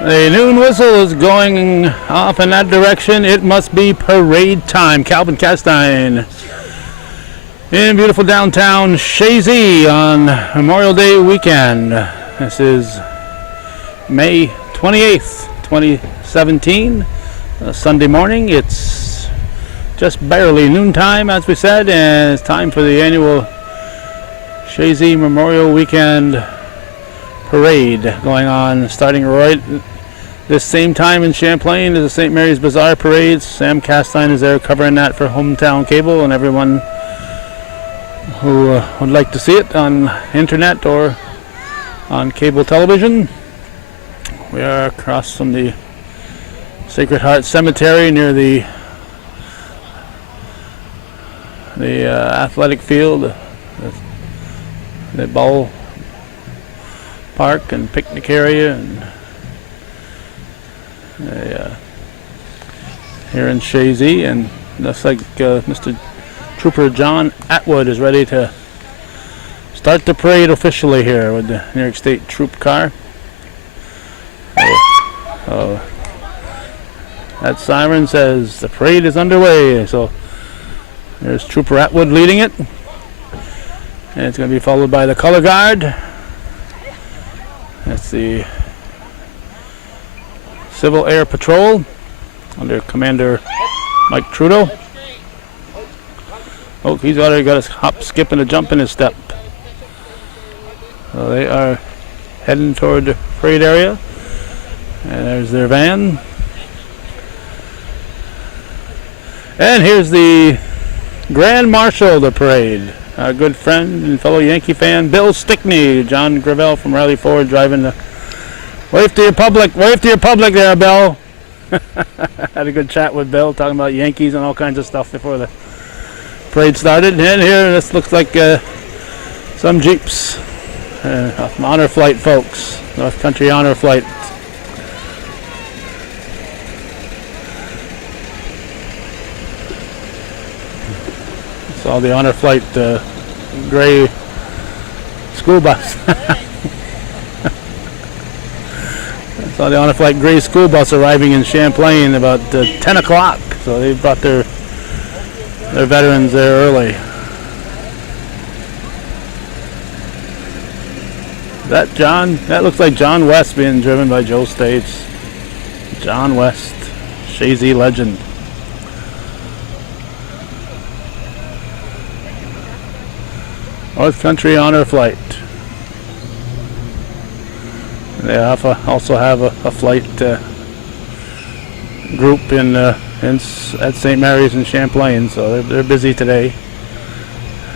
The noon whistle is going off in that direction. It must be parade time. Calvin Castine in beautiful downtown Chazy on Memorial Day weekend. This is May 28th, 2017, Sunday morning. It's just barely noontime, as we said, and it's time for the annual Chazy Memorial Weekend Parade going on, starting right this same time in Champlain as the St. Mary's Bazaar Parade. Sam Castine is there covering that for Hometown Cable and everyone who would like to see it on internet or on cable television. We are across from the Sacred Heart Cemetery near the athletic field, the ball park and picnic area, and here in Chazy, and looks like Mr. Trooper John Atwood is ready to start the parade officially here with the New York State Troop car. That siren says the parade is underway, so there's Trooper Atwood leading it, and it's going to be followed by the color guard. That's the Civil Air Patrol under Commander Mike Trudeau. Oh, he's already got a hop, skip, and a jump in his step. So they are heading toward the parade area. And there's their van. And here's the Grand Marshal of the parade, our good friend and fellow Yankee fan, Bill Stickney. John Gravel from Riley Ford driving the... Wave to your public there, Bill. Had a good chat with Bill, talking about Yankees and all kinds of stuff before the parade started. And here, this looks like some Jeeps. Honor Flight folks, North Country Honor Flight. Saw the Honor Flight gray school bus. Saw the Honor Flight gray school bus arriving in Champlain about 10 o'clock. So they brought their veterans there early. That looks like John West being driven by Joe States. John West, Chazy legend. North Country Honor Flight. They also have a flight group at St. Mary's in Champlain, so they're busy today,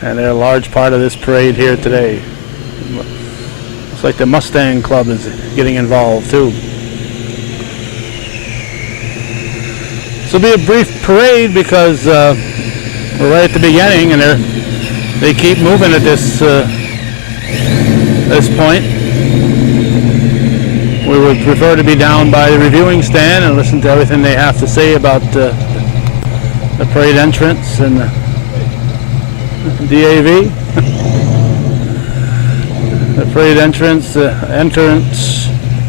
and they're a large part of this parade here today. Looks like the Mustang Club is getting involved too. This will be a brief parade because we're right at the beginning, and they keep moving at this point. We would prefer to be down by the reviewing stand and listen to everything they have to say about the parade entrance and the DAV. The parade entrance,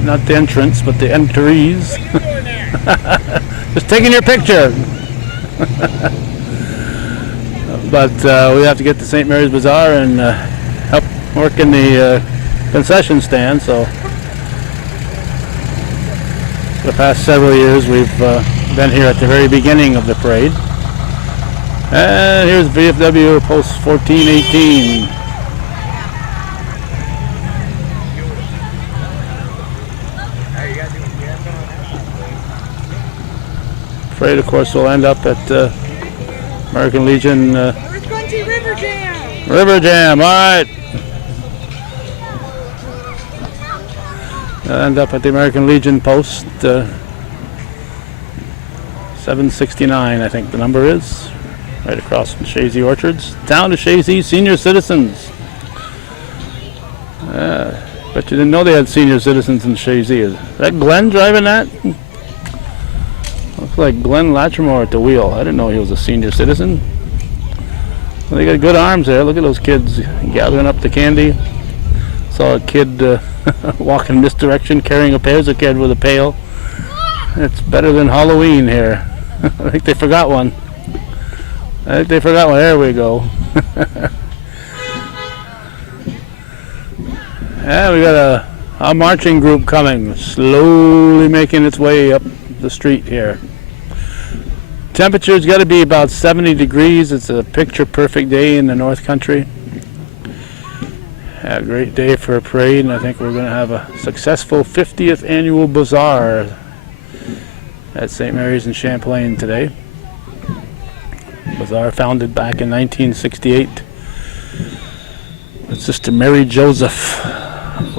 not the entrance, but the entries. Just taking your picture. But we have to get to St. Mary's Bazaar and help work in the concession stand, so for the past several years we've been here at the very beginning of the parade. And here's VFW Post 1418. Parade, of course, will end up at American Legion. River Jam. River Jam, all right. End up at the American Legion post 769, I think the number is, right across from Chazy Orchards. Town of Chazy senior citizens. But you didn't know they had senior citizens in Chazy. Is that Glenn driving that? Looks like Glenn Latrimore at the wheel. I didn't know he was a senior citizen. Well, they got good arms there. Look at those kids gathering up the candy. Saw a kid walking in this direction carrying a pail. There's a kid with a pail. It's better than Halloween here. I think they forgot one. There we go. Yeah, we got a marching group coming, slowly making its way up the street here. Temperature's got to be about 70 degrees. It's a picture-perfect day in the North Country. A great day for a parade, and I think we're going to have a successful 50th annual bazaar at St. Mary's in Champlain today. Bazaar founded back in 1968. It's Sister Mary Joseph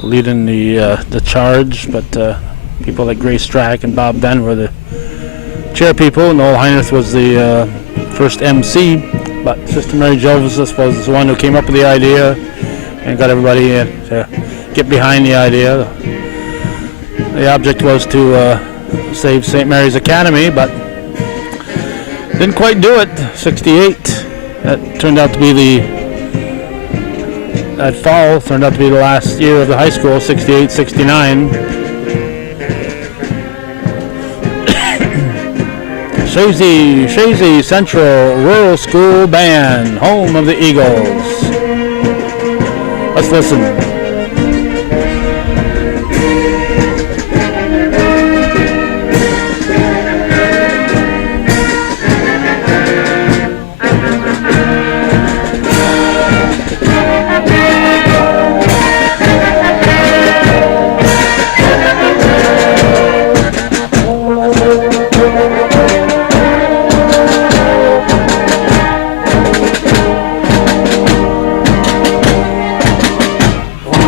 leading the charge, but people like Grace Strack and Bob Dunn were the chair people. Noel Heinrich was the first MC, but Sister Mary Joseph was the one who came up with the idea and got everybody to get behind the idea. The object was to save St. Mary's Academy, but didn't quite do it. 68. That turned out to be that fall turned out to be the last year of the high school, 68, 69. Chazy Central Rural School Band, home of the Eagles. Let's listen.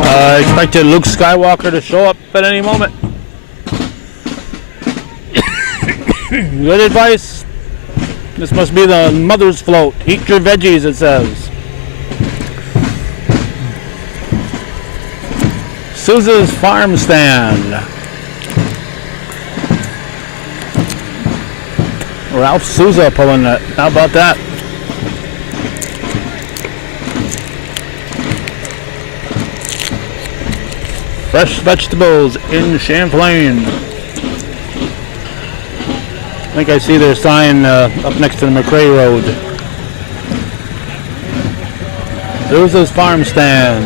I expected Luke Skywalker to show up at any moment. Good advice. This must be the mother's float. Eat your veggies, it says. Sousa's Farm Stand. Ralph Sousa pulling it. How about that? Fresh vegetables in Champlain. I think I see their sign up next to the McRae Road. Sousa's Farm Stand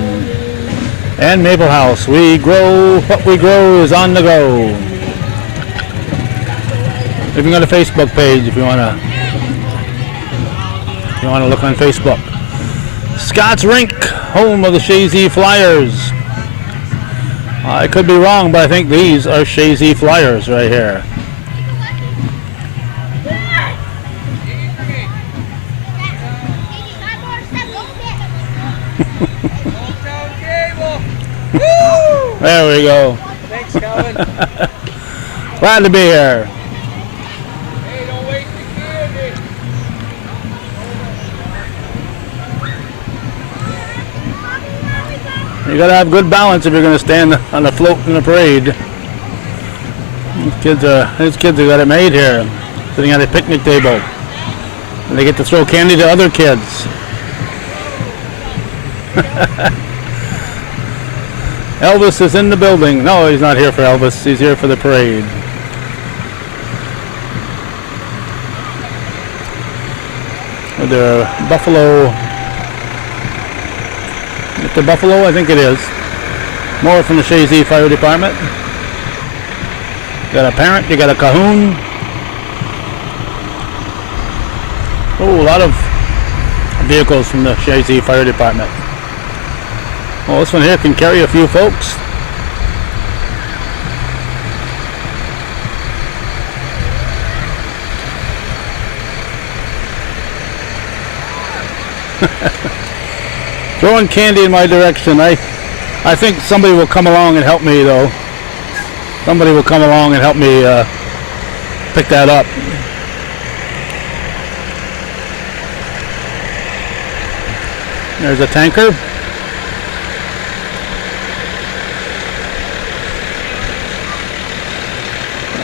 and Maple House. We grow what we grow is on the go. Even got a Facebook page if you wanna look on Facebook. Scott's Rink, home of the Chazy Flyers. I could be wrong, but I think these are Chazy Flyers right here. There we go. Thanks, Calvin. Glad to be here. Hey, don't waste the candy. You gotta have good balance if you're gonna stand on the float in the parade. These kids have got it made here, sitting at a picnic table. And they get to throw candy to other kids. Elvis is in the building. No, he's not here for Elvis. He's here for the parade. With their buffalo. Is the buffalo? I think it is. More from the Chazy Fire Department. You got a parent, you got a cahoon. Oh, a lot of vehicles from the Chazy Fire Department. Well, this one here can carry a few folks. Throwing candy in my direction. I think somebody will come along and help me, though. Somebody will come along and help me pick that up. There's a tanker.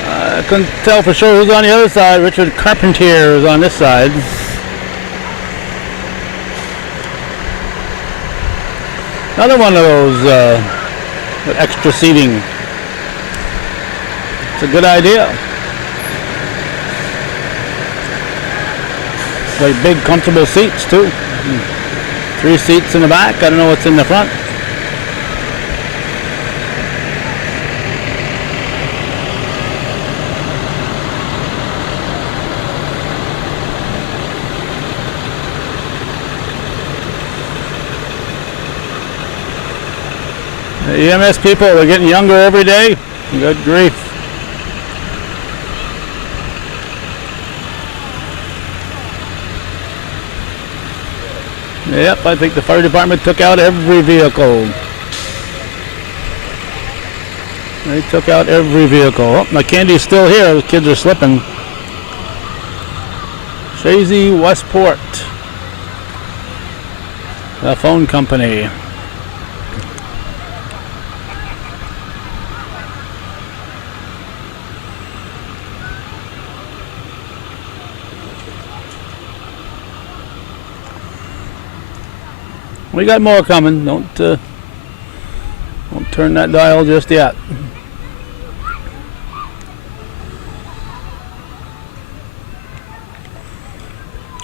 I couldn't tell for sure who's on the other side. Richard Carpentier is on this side. Another one of those with extra seating. It's a good idea. Like big, comfortable seats too. 3 seats in the back. I don't know what's in the front. The EMS people are getting younger every day. Good grief. Yep, I think the fire department took out every vehicle. They took out every vehicle. Oh, my candy's still here. The kids are slipping. Chazy Westport, the phone company. We got more coming. Don't turn that dial just yet.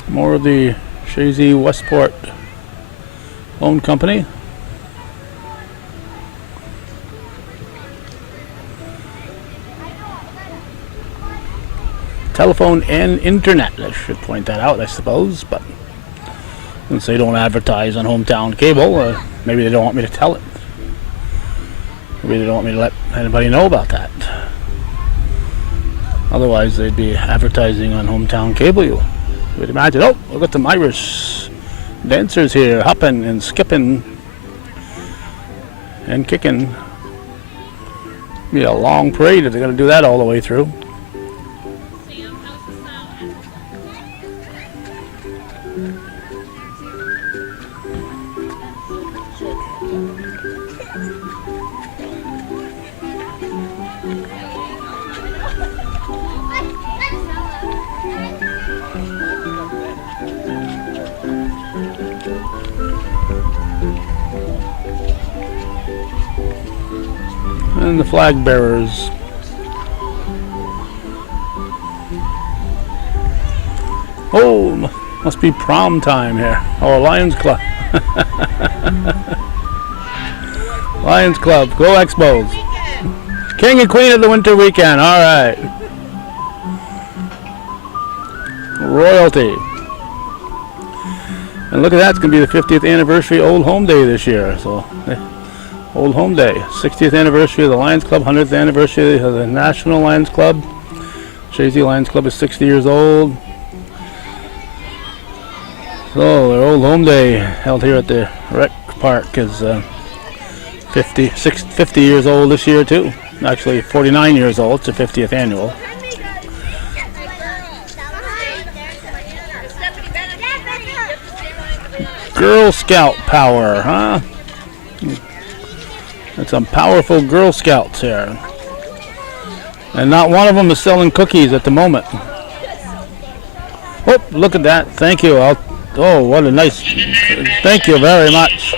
More of the Chazy Westport phone company. Telephone and internet. I should point that out, I suppose, but since they don't advertise on hometown cable, maybe they don't want me to tell it. Maybe they don't want me to let anybody know about that. Otherwise, they'd be advertising on hometown cable. You would imagine, oh, look at some Irish dancers here, hopping and skipping and kicking. Be a long parade if they're going to do that all the way through. And the flag bearers. Oh, must be prom time here. Oh, Lions Club. Lions Club, go Expos. King and Queen of the Winter Weekend, all right. Royalty. And look at that, it's going to be the 50th anniversary Old Home Day this year. So, Old Home Day, 60th anniversary of the Lions Club, 100th anniversary of the National Lions Club. Chazy Lions Club is 60 years old. So their Old Home Day held here at the rec park is 50 years old this year too. Actually 49 years old, it's the 50th annual. Girl Scout power, huh? That's some powerful Girl Scouts here. And not one of them is selling cookies at the moment. Oh, look at that. Thank you. Oh, what a nice... Thank you very much.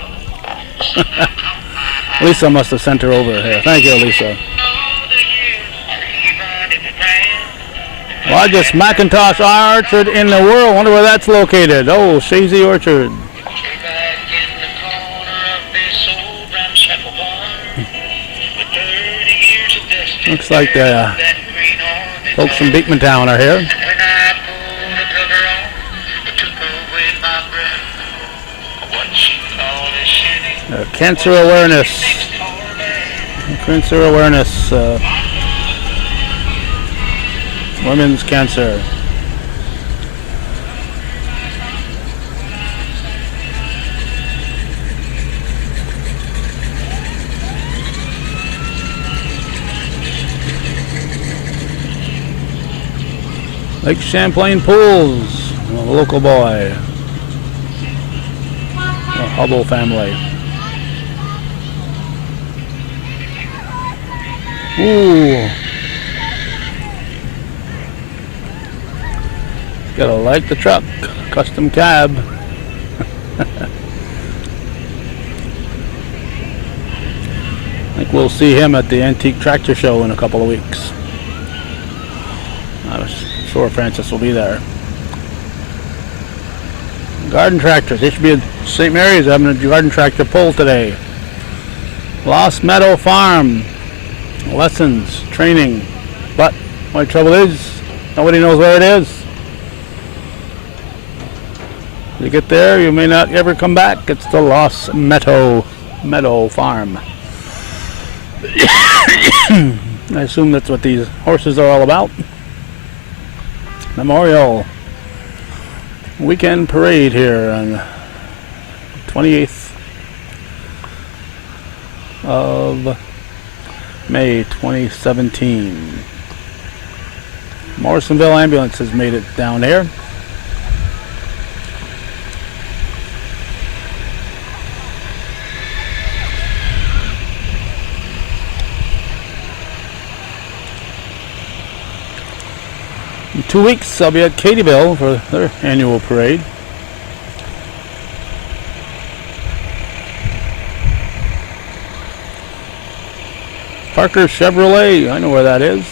Lisa must have sent her over here. Thank you, Lisa. Largest Macintosh orchard in the world. Wonder where that's located. Oh, Chazy Orchard. Looks like the folks from Beekmantown are here. Cancer awareness. Cancer awareness. Women's cancer. Lake Champlain Pools, a local boy, a Hubble family. Ooh, gotta like the truck, custom cab. think we'll see him at the Antique Tractor Show in a couple of weeks. I'm sure Francis will be there. Garden tractors. They should be at St. Mary's having a garden tractor pull today. Lost Meadow Farm. Lessons, training. But my trouble is, nobody knows where it is. You get there, you may not ever come back. It's the Lost Meadow Farm. I assume that's what these horses are all about. Memorial Weekend Parade here on 28th of May 2017. Morrisonville Ambulance has made it down here. In 2 weeks, I'll be at Katyville for their annual parade. Parker Chevrolet, I know where that is.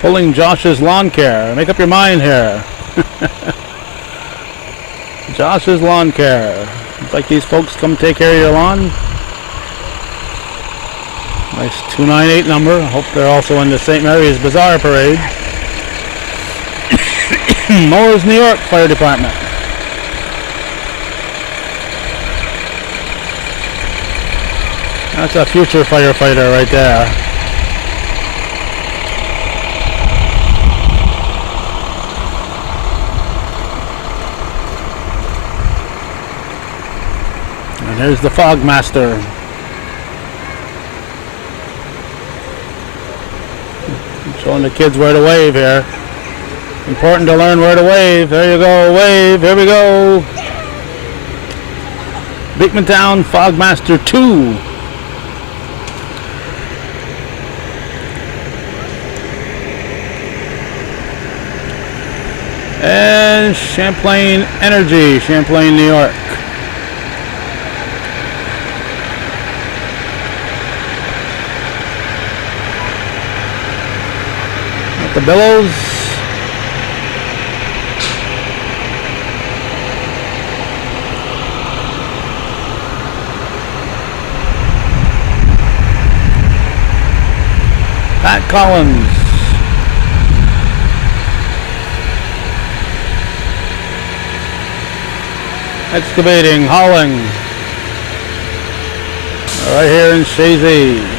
Pulling Josh's Lawn Care. Make up your mind here. Josh's Lawn Care. It's like these folks come take care of your lawn. Nice 298 number. I hope they're also in the St. Mary's Bazaar Parade. Moore's, New York Fire Department. That's a future firefighter right there. And here's the Fog Master. Showing the kids where to wave here. Important to learn where to wave. There you go, wave. Here we go. Beekmantown Fogmaster 2. And Champlain Energy, Champlain, New York. At the Billows. Pat Collins. Excavating, hauling. Right here in Chazy.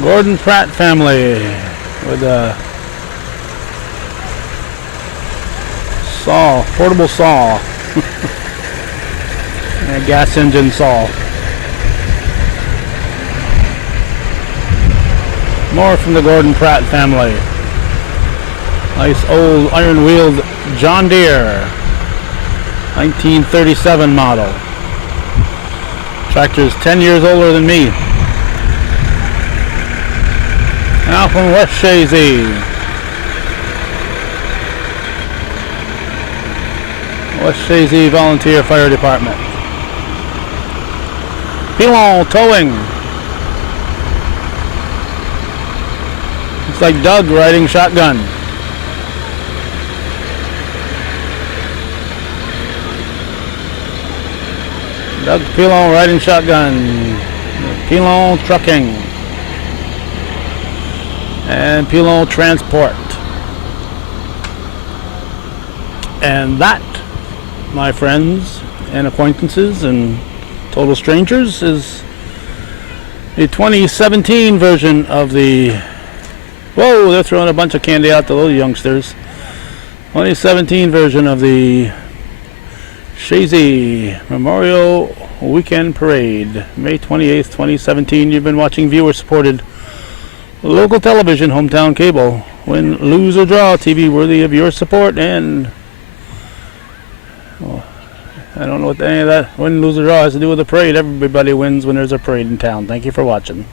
Gordon Pratt family with a saw, portable saw, and a gas engine saw. More from the Gordon Pratt family. Nice old iron-wheeled John Deere, 1937 model. Tractor's 10 years older than me. Now from West Chazy. West Chazy Volunteer Fire Department. Pilon Towing. It's like Doug riding shotgun. Doug Pilon riding shotgun. Pilon Trucking. And Pilon Transport. And that, my friends and acquaintances and total strangers, is the 2017 version of the... Whoa, they're throwing a bunch of candy out to little youngsters. 2017 version of the Chazy Memorial Weekend Parade, May 28th, 2017. You've been watching viewer-supported local television, hometown cable, Win, lose, or draw. TV worthy of your support. And well, I don't know what any of that win, lose, or draw has to do with the parade. Everybody wins when there's a parade in town. Thank you for watching.